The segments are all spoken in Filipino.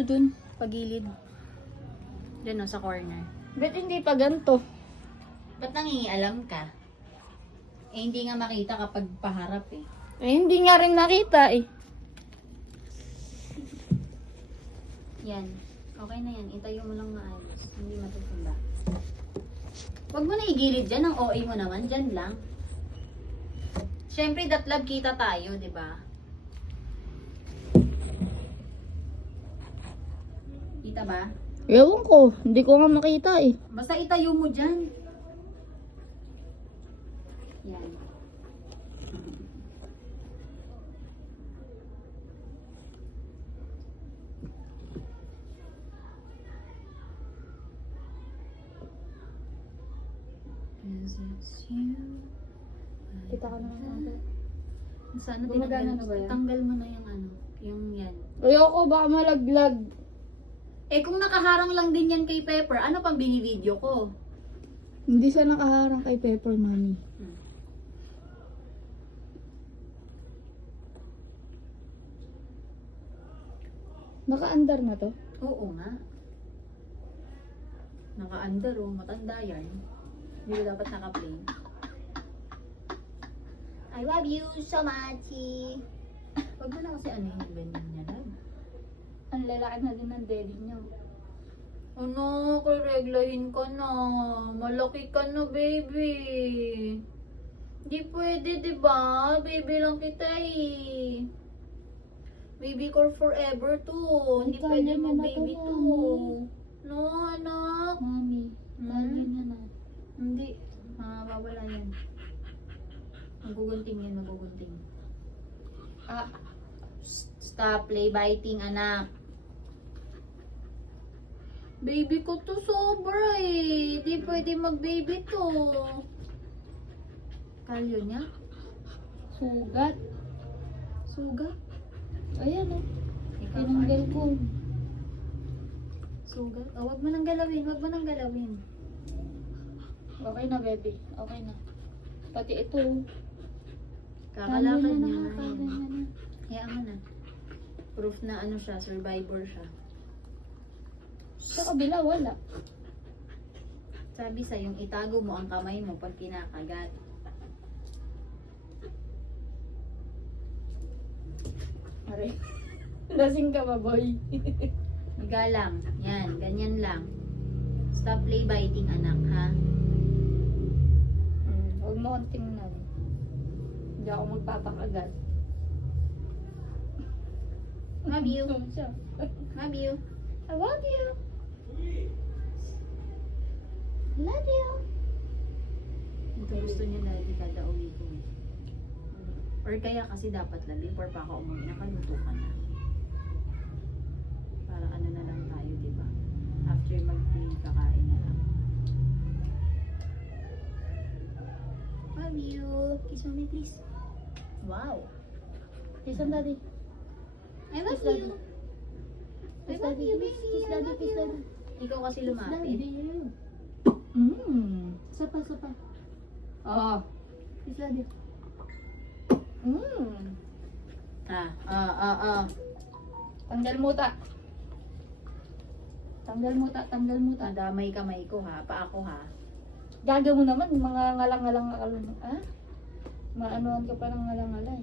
dito dun, pagilid. Diyan o, sa corner. Ba't hindi pa ganito? Ba't nangingialam ka? Eh, hindi nga makita kapag paharap eh. Eh, hindi nga rin nakita eh. Yan. Okay na yan. Itayo mo lang maayos. Hindi matutumba. Huwag mo na igilid dyan. Ang OA mo naman. Dyan lang. Siyempre, datlab kita tayo, di ba? Kita ba? Ewan ko, hindi ko nga makita eh. Basta itayo mo dyan. Yan. Is it you? Kita ka naman. Sana Gumagana tinanggal, na ba yan? tanggal mo na yung ano, yung yan. Ayoko, baka malaglag. Eh kung nakaharang lang din yan kay Pepper, ano pang binivideo ko? Hindi siya nakaharang kay Pepper, mami. Naka-andar na to? Oo nga. Naka-under oh, matanda yan. Hindi ko dapat naka-play. I love you so much. Huwag mo na kasi ano yung ganyan niya lang. Ang lalaki na din ng daddy niyo. Ano, reglahin ka na. Malaki ka na, baby. Di pwede, di ba? Baby lang kita eh. Baby core forever to. Hindi Ikaw pwede naman mo na baby to, to. Mami. No, anak. Mami, lagi Hmm? niya na. Hindi. Mawawala yan. Magugunting yan, magugunting. Ah, stop play biting, anak. Baby ko to sobra eh. Di pwede mag-baby to. Kalyo niya? Sugat. Sugat? Ayan oh. Ikaw, Tinanggal ko. Sugat? Oh, wag mo nang galawin, wag mo nang galawin. Okay na, baby. Okay na. Pati ito. Kakalakad niya na Kaya yan. na. Kaya mo na. Proof na ano siya, survivor siya. Sa kabila, wala. Sabi sa yung itago mo ang kamay mo pag kinakagat. Aray. Lasing ka ba, boy? Magalang. Yan, ganyan lang. Stop play biting, anak, ha? Huwag mo kong tingnan. Hindi ako magpapakagat. Love you. Siya. Love you. I love you. Love you. Ito gusto niya lagi kada uwi ko. Or kaya kasi dapat lang, before pa ako umuwi, nakaluto ka na. Para ano na lang tayo, di ba? After mag-tea, kakain na lang. Love you. Kiss me, please. Wow. Kiss on daddy. I love Kiss daddy. you. I Kiss love daddy. you, baby. Kiss I daddy. love Kiss you. daddy. Ikaw kasi Kiss lumapit. daddy. Sapa, sapa. Oh. Kiss daddy. Tanggal muta. Tanggal muta, tanggal muta. Nadamay kamay ko ha, pa ako ha. Gaga mo naman, mga ngalang-ngalang ah? Maanoan ka pa ng ngalang-ngalang.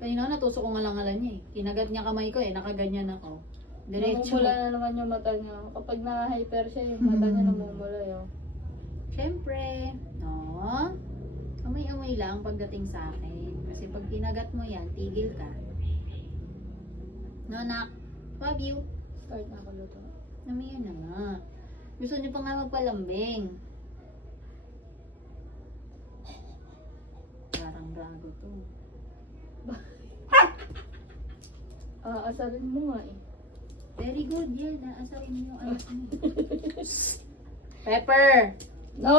Kanina natusok ko nga lang niya eh. Kinagat niya kamay ko eh, nakaganyan ako. Diretso. Namumula na naman yung mata niya. Kapag na-hyper siya, yung mata niya namumula yun. Siyempre, no? Umay-umay lang pagdating sa akin. Kasi pag kinagat mo yan, tigil ka. No, nak? Love you. Start na ako luto. Namiyan na nga. Gusto niyo pa nga magpalambing. Parang gago to. Asarin mo nga eh. Very good yan. Naasarin mo yung anak mo. Pepper! No!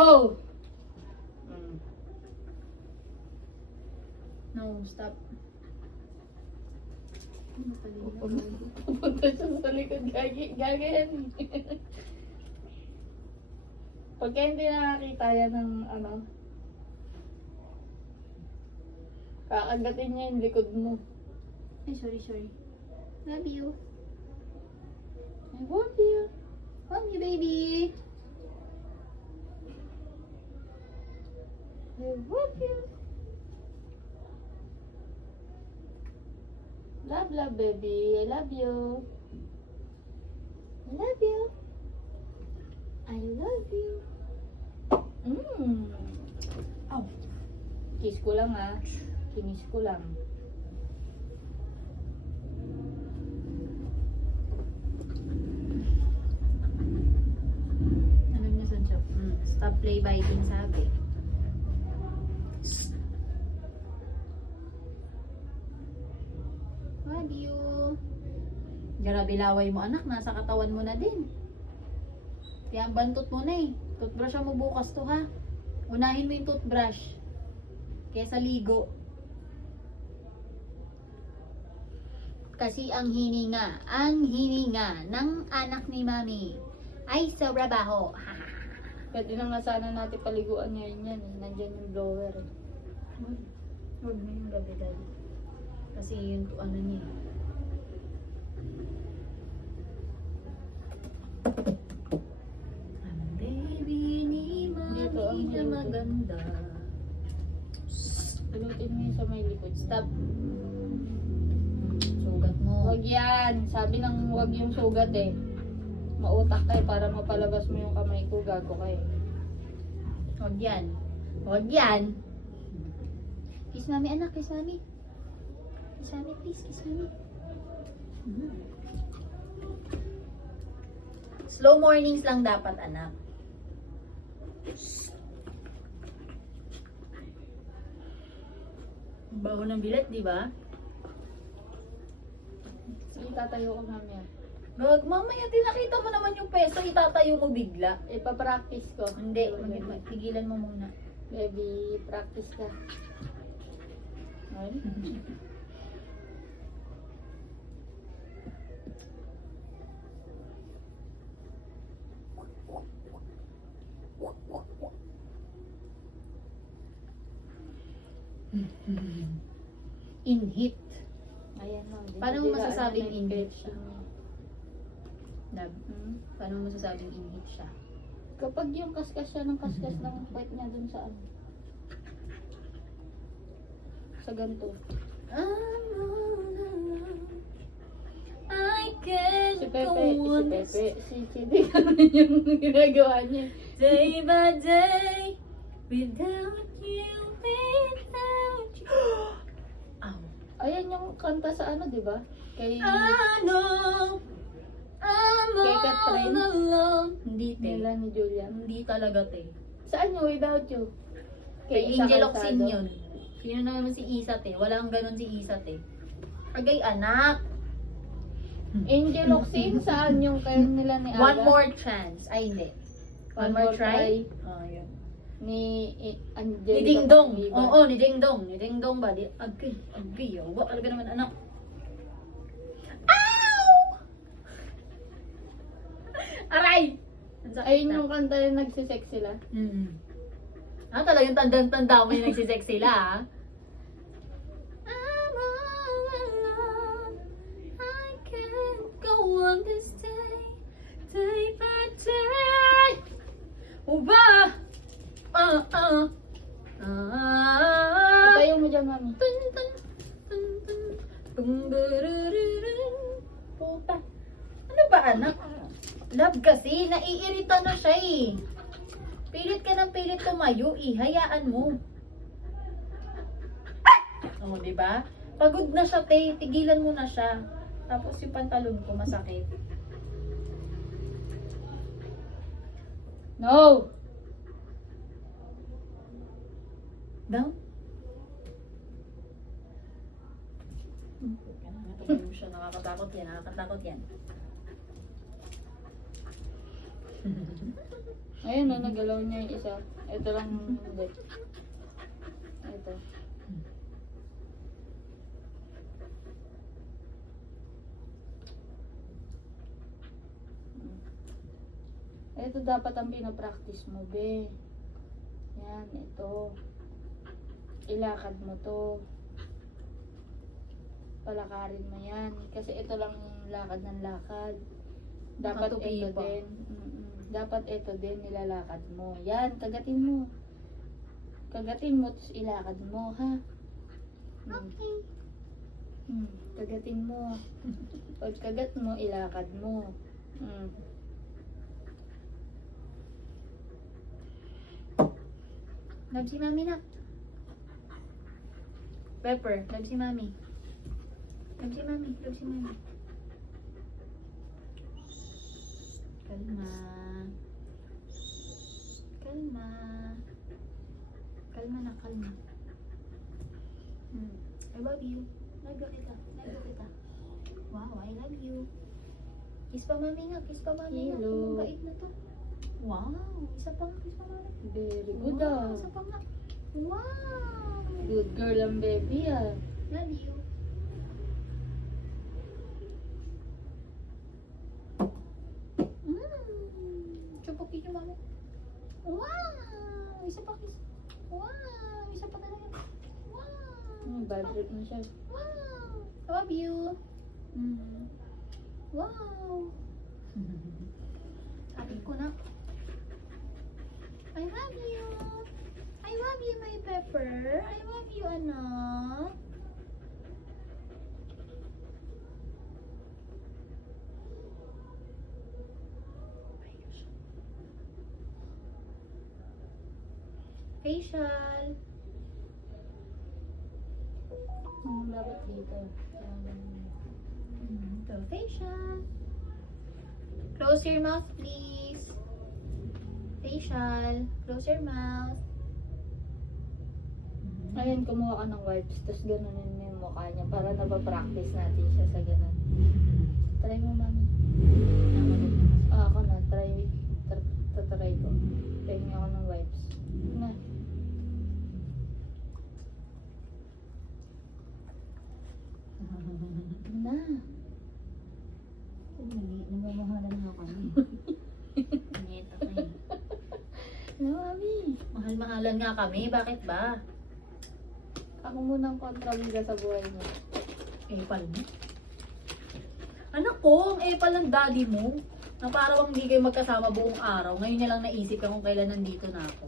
No, stop. Ano pala yun? Pupunta siya sa likod. Gagi yan. Pagka hindi nakakita yan ng ano, kakagatin niya yung likod mo. Ay, sorry. Love you. love you. I love you. I love you. Aw. Kiss ko lang ah. Kinis ko lang. Ano niya sa shop? Stop play biting sabi. Love you. Grabe laway mo anak, nasa katawan mo na din. Kaya ang bantot mo na eh. Toothbrush mo bukas to ha. Unahin mo yung toothbrush. Kesa ligo. Kasi ang hininga ng anak ni Mami ay sa trabaho. Pwede na nga sana natin paliguan ngayon yan eh. Nandyan yung blower eh. Huwag mo yung gabi dahil. Kasi yun to ano niya. Ang baby ni Dito ang Mami na hilutin. maganda. Tulutin mo yung sa may likod. Stop. Sugat mo. Huwag yan. Sabi ng huwag yung sugat eh. Mautak kayo para mapalabas mo yung kamay ko. Gago kayo. Huwag yan. Huwag yan. Kiss Mami anak, kiss Mami. Kiss Mami please, kiss Mami. Slow mornings lang dapat anak. Bago ng bilet, di ba? Sige, tatayo ko mamaya. Gag, mamaya din nakita mo naman yung peso, itatayo mo bigla. Ipapractice ko. Hindi, tigilan mo muna. Baby, practice ka. Ay. In heat. Ayan o. Paano mo masasabing in heat siya? Lab, paano mo masasabing in heat siya? Kapag yung kaskas siya ng kaskas ng puwet niya dun sa ano. Sa ganito. I can't Si Pepe, go on si Chidi naman yung ginagawa niya. day by day without you, without you. Ow. Ayan yung kanta sa ano, di ba? Kay I know I'm Kay all Catherine? alone. Hindi, te. nila ni Julian. Hindi talaga, te. Saan yung without you? Kay Isa Angel Calzado. Oxin yun. Sino naman si Isa, te? Walang ganun si Isa, te. Agay, anak. Angel Oxin, saan yung kayo nila ni Aga? One more chance. Ay, hindi. One more try. Oh, yun. Ni Angel. Ni Ding Dong. Oo, ni Ding Dong. Ni Ding Dong ba? Agay, agay. Wag talaga naman, anak. Ow! Aray! Ang sakit Ayun na. yung kanta yung nagsisex sila. Talagang tandang-tanda mo yung nagsisex sila, ah. I'm all alone. I can't go on this day. Day by day. O ba? Tayo mo dyan, mami. Tun, tun, tun, tun, tung, durururun. Puta. Ano ba, anak? Love kasi, naiirita na siya eh. Pilit ka ng pilit tumayo eh. Hayaan mo. Oh, di ba? Pagod na siya, te. Tigilan mo na siya. Tapos yung pantalon ko masakit. No! Down? Tumayo siya. Nakakatakot yan. Nakakatakot yan. Ayun na, nagalaw niya yung isa. Ito lang hindi. Ito. Ito dapat ang pinapractice mo, be. Yan, ito. Ilakad mo to. Palakarin mo yan. Kasi ito lang yung lakad ng lakad. Dapat Nakatupi ito pa. din. Dapat ito din nilalakad mo. Yan, kagatin mo. Kagatin mo, tapos ilakad mo, ha? Okay. Kagatin mo. Pag kagat mo, ilakad mo. Love si mami na. Pepper, love si mami. Love si mami, love si mami. Kalma. Kalma. Kalma na, kalma. I love you. Love you kita. Love you kita. Wow, I love you. Kiss pa mami nga, kiss pa mami nga. Hello. Ang bait na to. Wow, isa pa nga, kiss pa mami. Very good Wow, isa pa nga. Wow. Good girl ang baby ah. Love you. Chupokin yung mami. Wow! Isa pa kiss. Wow! Isa pa talaga. Wow! Bad trip na siya. Wow! I love you. Wow! Sabi ko na. I love you. I love you, my pepper. I love you, anak. Facial. Dapat dito. So, facial. Close your mouth, please. Facial. Close your mouth. Ayun, kumuha ka ng wipes, tapos ganunin mo yung mukha niya para napapractice natin siya sa ganun. Try mo, mami. Ako na, try ko. Try niya ako ng wipes. Na. Na. Namamahalan na kami. Neta ka eh. Na, mami. Mahal-mahalan nga kami. Bakit ba? Ako muna ang kontrabida sa buhay mo. Epal mo? Anak ko, ang epal ng daddy mo. Na parang hindi kayo magkasama buong araw. Ngayon niya lang naisip ka kung kailan nandito na ako.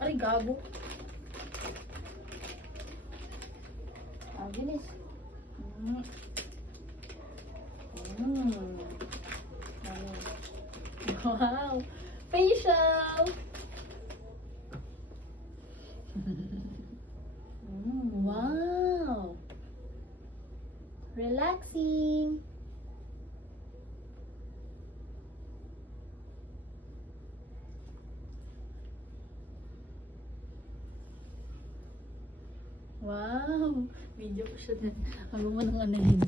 Aray, gago. Ah, bilis. Mm. Ano? Wow! Facial! Wow! Relaxing! Wow! Video ko siya din. Ano mo nang anahin?